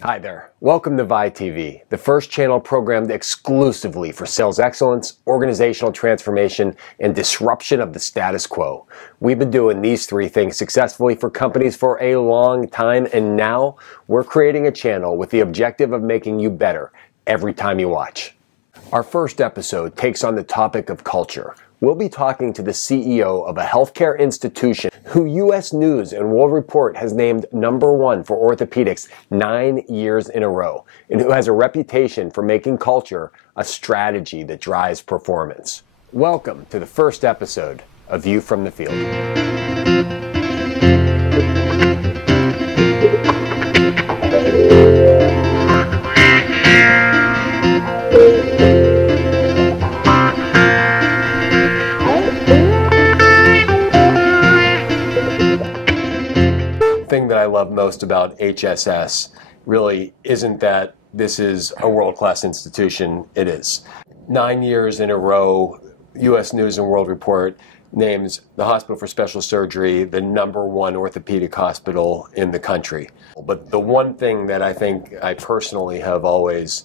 Hi there. Welcome to Vi TV, the first channel programmed exclusively for sales excellence, organizational transformation, and disruption of the status quo. We've been doing these three things successfully for companies for a long time, and now we're creating a channel with the objective of making you better every time you watch. Our first episode takes on the topic of culture. We'll be talking to the CEO of a healthcare institution who U.S. News and World Report has named #1 for orthopedics 9 years in a row, and who has a reputation for making culture a strategy that drives performance. Welcome to the first episode of View from the Field. The thing that I love most about HSS really isn't that this is a world-class institution. It is. 9 years in a row, U.S. News and World Report names the Hospital for Special Surgery the #1 orthopedic hospital in the country. But the one thing that I think I personally have always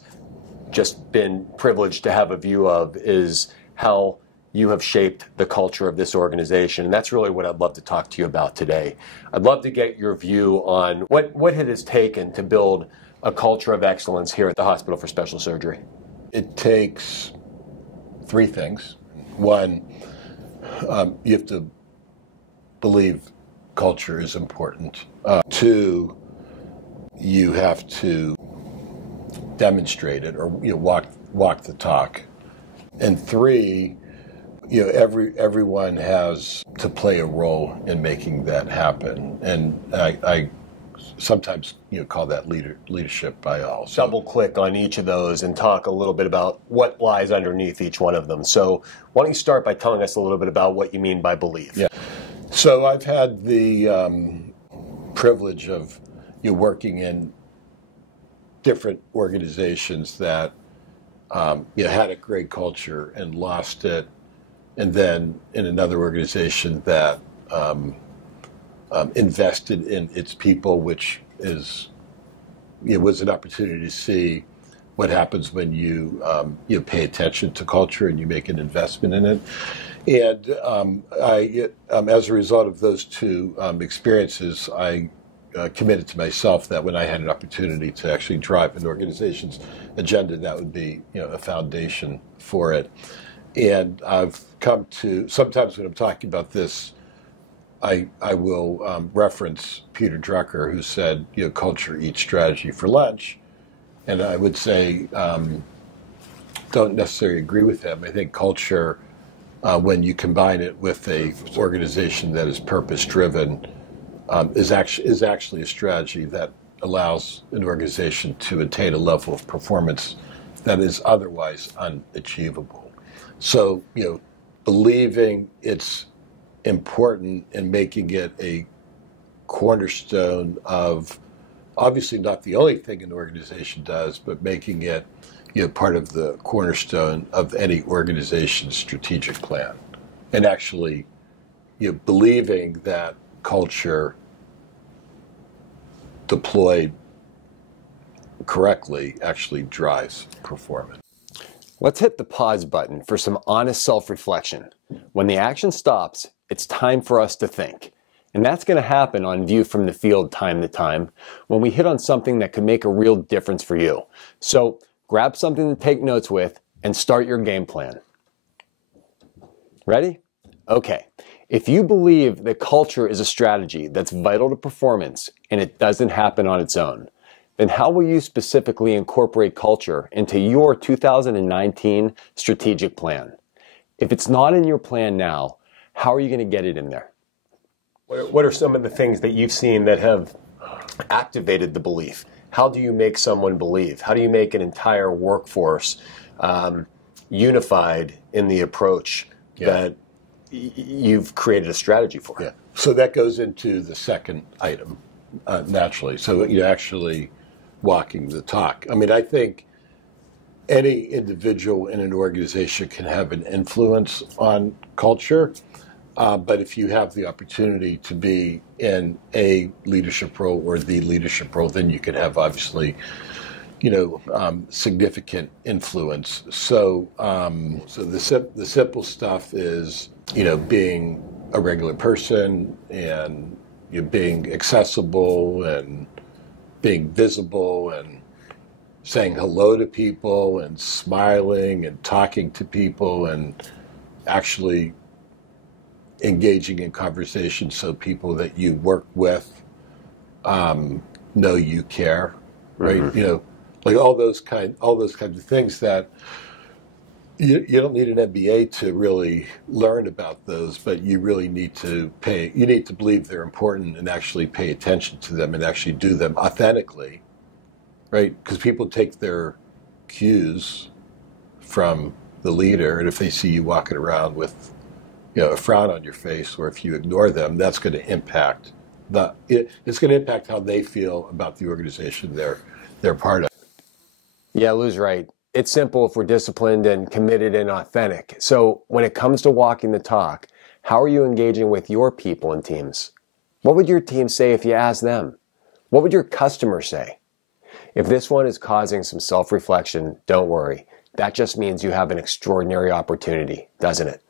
just been privileged to have a view of is how you have shaped the culture of this organization. And that's really what I'd love to talk to you about today. I'd love to get your view on what it has taken to build a culture of excellence here at the Hospital for Special Surgery. It takes three things. One, you have to believe culture is important. Two, you have to demonstrate it or walk the talk. And three, everyone has to play a role in making that happen, and I sometimes call that leadership by all. So, double click on each of those and talk a little bit about what lies underneath each one of them. So why don't you start by telling us a little bit about what you mean by belief? Yeah. So I've had the privilege of working in different organizations that had a great culture and lost it. And then in another organization that invested in its people, which was an opportunity to see what happens when you pay attention to culture and you make an investment in it. And as a result of those two experiences, I committed to myself that when I had an opportunity to actually drive an organization's agenda, that would be a foundation for it. And I've come to, sometimes when I'm talking about this, I will reference Peter Drucker, who said, culture eats strategy for lunch. And I would say, don't necessarily agree with him. I think culture, when you combine it with a organization that is purpose-driven, is actually a strategy that allows an organization to attain a level of performance that is otherwise unachievable. So, believing it's important and making it a cornerstone of, obviously not the only thing an organization does, but making it part of the cornerstone of any organization's strategic plan. And actually believing that culture deployed correctly actually drives performance. Let's hit the pause button for some honest self-reflection. When the action stops, it's time for us to think. And that's going to happen on View from the Field time to time when we hit on something that could make a real difference for you. So grab something to take notes with and start your game plan. Ready? Okay. If you believe that culture is a strategy that's vital to performance and it doesn't happen on its own, then how will you specifically incorporate culture into your 2019 strategic plan? If it's not in your plan now, how are you going to get it in there? What are some of the things that you've seen that have activated the belief? How do you make someone believe? How do you make an entire workforce unified in the approach that you've created a strategy for? Yeah. So that goes into the second item, naturally. So you actually walking the talk. I mean, I think any individual in an organization can have an influence on culture, But if you have the opportunity to be in a leadership role or the leadership role, then you can have obviously, significant influence. So, the simple stuff is, being a regular person and being accessible and being visible and saying hello to people and smiling and talking to people and actually engaging in conversation so people that you work with know you care, right? Mm-hmm. Like all those kinds of things that you don't need an MBA to really learn about those, but you really need to believe they're important and actually pay attention to them and actually do them authentically, right? Because people take their cues from the leader, and if they see you walking around with a frown on your face, or if you ignore them, that's going to impact it's going to impact how they feel about the organization they're part of. Yeah, Lou's right. It's simple if we're disciplined and committed and authentic. So when it comes to walking the talk, how are you engaging with your people and teams? What would your team say if you asked them? What would your customers say? If this one is causing some self-reflection, don't worry. That just means you have an extraordinary opportunity, doesn't it?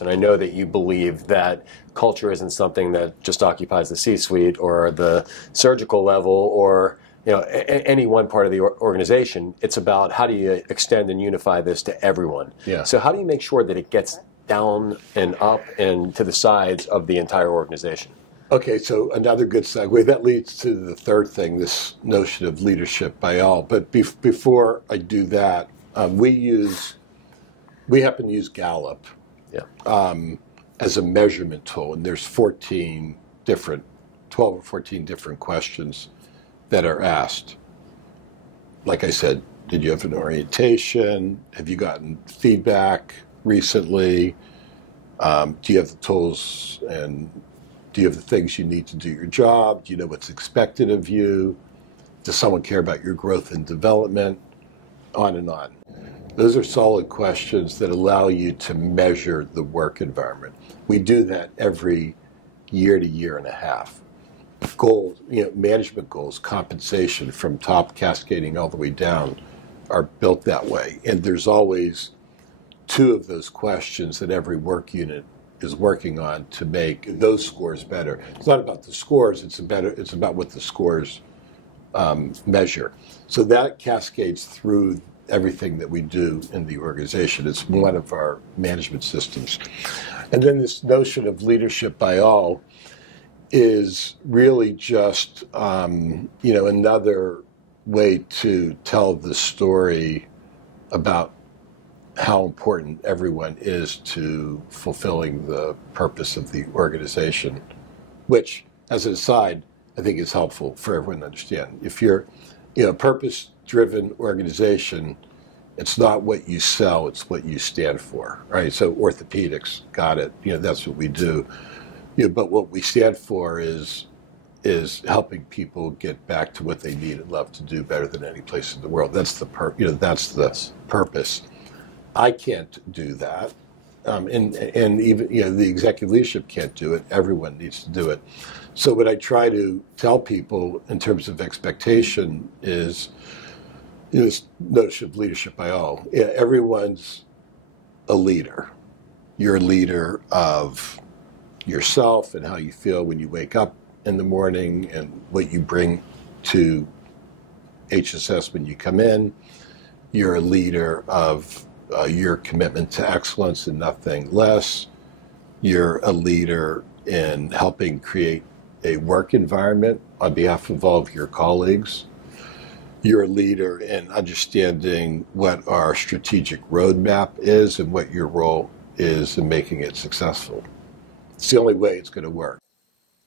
And I know that you believe that culture isn't something that just occupies the C-suite or the surgical level or any one part of the organization. It's about how do you extend and unify this to everyone. Yeah. So how do you make sure that it gets down and up and to the sides of the entire organization? Okay, so another good segue. That leads to the third thing, this notion of leadership by all. But before I do that, we happen to use Gallup as a measurement tool, and there's 12 or 14 different questions that are asked. Like I said, did you have an orientation? Have you gotten feedback recently? Do you have the tools and do you have the things you need to do your job? Do you know what's expected of you? Does someone care about your growth and development? On and on. Those are solid questions that allow you to measure the work environment. We do that every year to year and a half. Goals, management goals, compensation from top cascading all the way down are built that way. And there's always two of those questions that every work unit is working on to make those scores better. It's not about the scores, it's about what the scores measure. So that cascades through everything that we do in the organization. It's one of our management systems. And then this notion of leadership by all is really just another way to tell the story about how important everyone is to fulfilling the purpose of the organization, which, as an aside, I think is helpful for everyone to understand. If you're a purpose-driven organization, it's not what you sell, it's what you stand for, right? So orthopedics, got it. That's what we do. But what we stand for is helping people get back to what they need and love to do better than any place in the world. That's the purpose. I can't do that, and even the executive leadership can't do it. Everyone needs to do it. So what I try to tell people in terms of expectation is this notion of leadership by all. Everyone's a leader. You're a leader of yourself and how you feel when you wake up in the morning and what you bring to HSS when you come in. You're a leader of your commitment to excellence and nothing less. You're a leader in helping create a work environment on behalf of all of your colleagues. You're a leader in understanding what our strategic roadmap is and what your role is in making it successful. It's the only way it's going to work.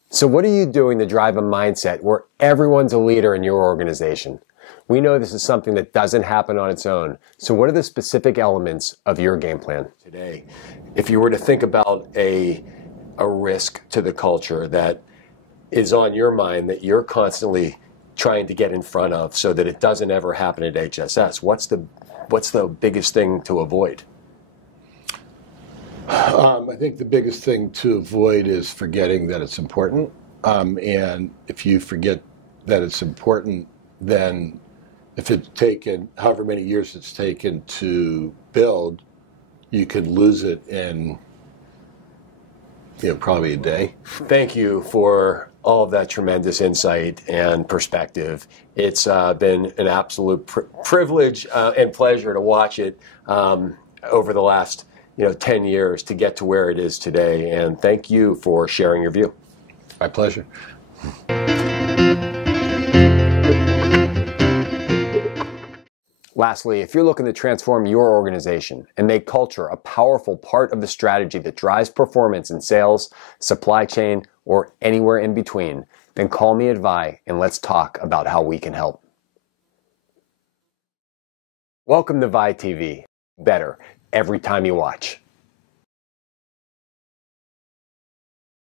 So what are you doing to drive a mindset where everyone's a leader in your organization? We know this is something that doesn't happen on its own. So what are the specific elements of your game plan today? If you were to think about a risk to the culture that is on your mind that you're constantly trying to get in front of so that it doesn't ever happen at HSS, what's the biggest thing to avoid? I think the biggest thing to avoid is forgetting that it's important. And if you forget that it's important, then if it's taken however many years it's taken to build, you could lose it in probably a day. Thank you for all of that tremendous insight and perspective. It's been an absolute privilege and pleasure to watch it over the last 10 years to get to where it is today. And thank you for sharing your view. My pleasure. Lastly, if you're looking to transform your organization and make culture a powerful part of the strategy that drives performance in sales, supply chain, or anywhere in between, then call me at Vi and let's talk about how we can help. Welcome to Vi TV. Better every time you watch.